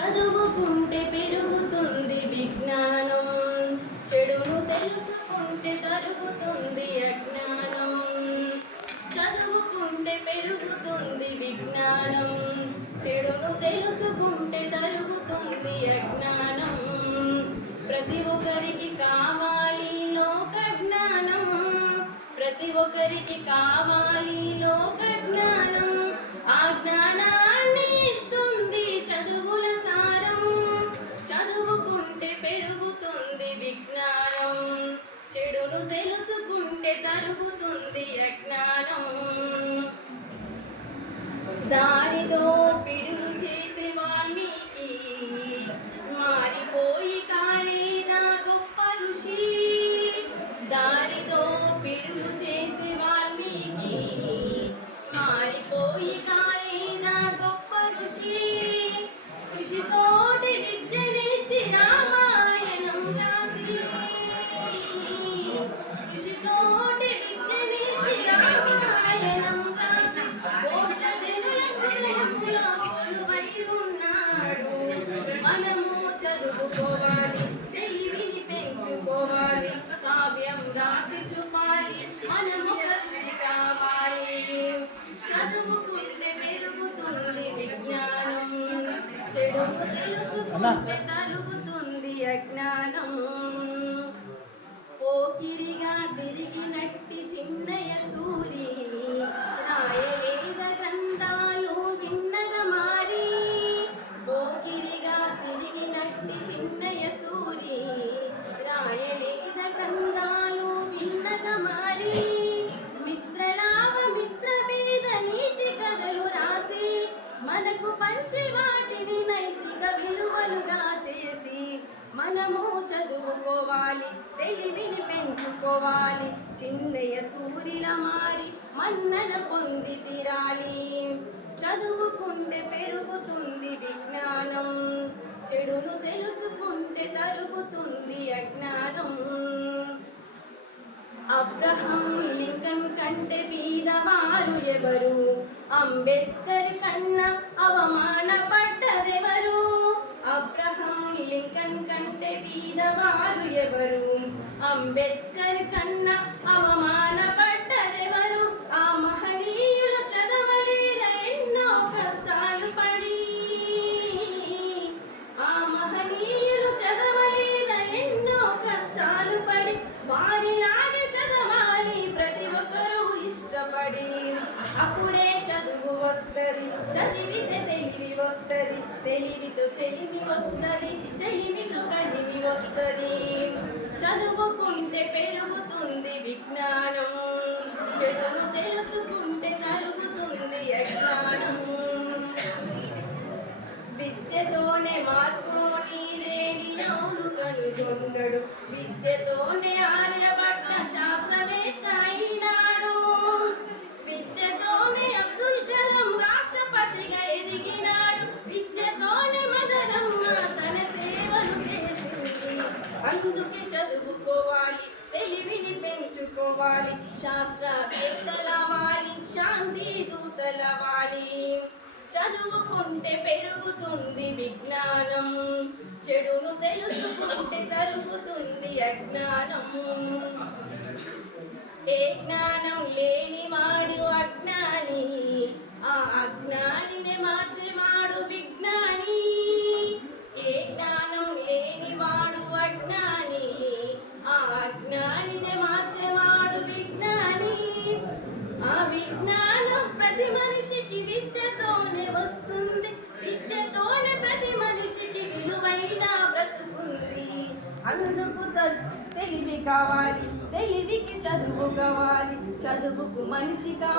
చదువుకుంటే పెరుగుతుంది విజ్ఞానం, చెడును తెలుసుకుంటే తరుగుతుంది అజ్ఞానం. చదువుకుంటే పెరుగుతుంది విజ్ఞానం, చెడును తెలుసుకుంటే తరుగుతుంది అజ్ఞానం. ప్రతి ఒక్కరికి కావాలి లోక జ్ఞానం, ప్రతి ఒక్కరికి కావాలి లోక జ్ఞానం. ఆ జ్ఞానాన్ని ఇస్తుంది చదువుల సారం. చదువుకుంటే పెరుగుతుంది విజ్ఞానం, చెడును తెలుసుకుంటే తరుగుతుంది అజ్ఞానం. దారితో పిడుగు చేసే వాల్మీకి మారిపోయి కాలేదా గొప్ప ఋషి. దారితో పిడుగు చేసే వాల్మీకి మారిపోయి కాలేదా గొప్ప ఋషి. కృషితోటి విద్య నేర్చి రామాయణం రాసి, కృషితోటి విద్య నేర్చి రామాయణం రాసి కోట్ల జనుల హృదయంలో కొలువై ఉన్నాడు. మనము చదువుకోవాలి, తెలివిని పెంచుకోవాలి, కావ్యం రాసి చూపాలి, మనము కృషి కావాలి. చదువుకుంటే పెరుగుతుంది విజ్ఞానం, చెడును తెలుసుకుంటే తరుగుతుంది అజ్ఞానం. పోకిరిగా తిరిగినట్టి చిన్నయ సూరి రాయలేద గ్రంథాలు విన్నగా మారి. పోకిరిగా తిరిగినట్టి చిన్నయ సూరి రాయలేద గ్రంథాలు విన్నగా మారి. మిత్రలాభ మిత్రభేద నీతి కథలు రాసి మనకు పంచి వాటిని నైతిక విలువలుగా చేసి మనము చదువుకోవాలి, తెలివిని పెంచుకోవాలి, చిన్నయ సూరిలా మారి మన్నన పొంది తీరాలి. చదువుకుంటే పెరుగుతుంది విజ్ఞానం, చెడును తెలుసుకుంటే తరుగుతుంది అజ్ఞానం. అబ్రహం లింకన్ కంటే బీదవారు ఎవరు, అంబేద్కర్ కన్నా అవమానపడ్డదెవరు. అబ్రహం లింకన్ కంటే బీదవారు ఎవరు, అంబేద్కర్ కన్నా అవమానపడ్డదెవరు. ఆ మహనీయులు చదవలేద ఎన్నో కష్టాలు పడి, ఆ మహనీయులు చదవలేద ఎన్నో కష్టాలు పడి. వారిలాగే చదవాలి ప్రతి ఒక్కరూ ఇష్టపడి. అప్పుడే చదువు వస్తది, చదివితే తెలివి వస్తది, తెలివితో చెలిమి వస్తది, చెలిమితో కలిమి వస్తది. చదువుకుంటే పెరుగుతుంది విజ్ఞానం, చెడును తెలుసుకుంటే తరుగుతుంది అజ్ఞానం. విద్యతోనే మార్పు రేడియోను కనుగొండడు, విద్యతోనే ఆర్యభట్ట శాస్త్రవేత్త అయినాడు. విద్యతోనే అబ్దుల్ కలాం రాష్ట్రపతిగా ఎదిగినాడు. విద్యతోనే మదనమ్మ తన సేవలు చేసింది. అందుకే చదువుకోవాలి, తెలివిని పెంచుకోవాలి, శాస్త్రవేత్తలవాలి, శాంతి దూతలవాలి. చదువుకుంటే పెరుగుతుంది విజ్ఞానం, చెడును తెలుసుకుంటే తరుగుతుంది అజ్ఞానం. ఏ జ్ఞానం లేనివాడు అజ్ఞాని, ఆ అజ్ఞానిని మార్చేవాడు విజ్ఞాని. ఏ జ్ఞానం లేనివాడు అజ్ఞాని, ఆ అజ్ఞానిని మార్చేవాడు విజ్ఞాని. ఆ విజ్ఞానం ప్రతి మనిషికి విద్యతోనే వస్తుంది, విద్యతోనే ప్రతి మనిషికి విలువైన బ్రతుకుంది. అందుకు తెలివి కావాలి, తెలివికి చదువు కావాలి, చదువుకు మనిషి కావాలి.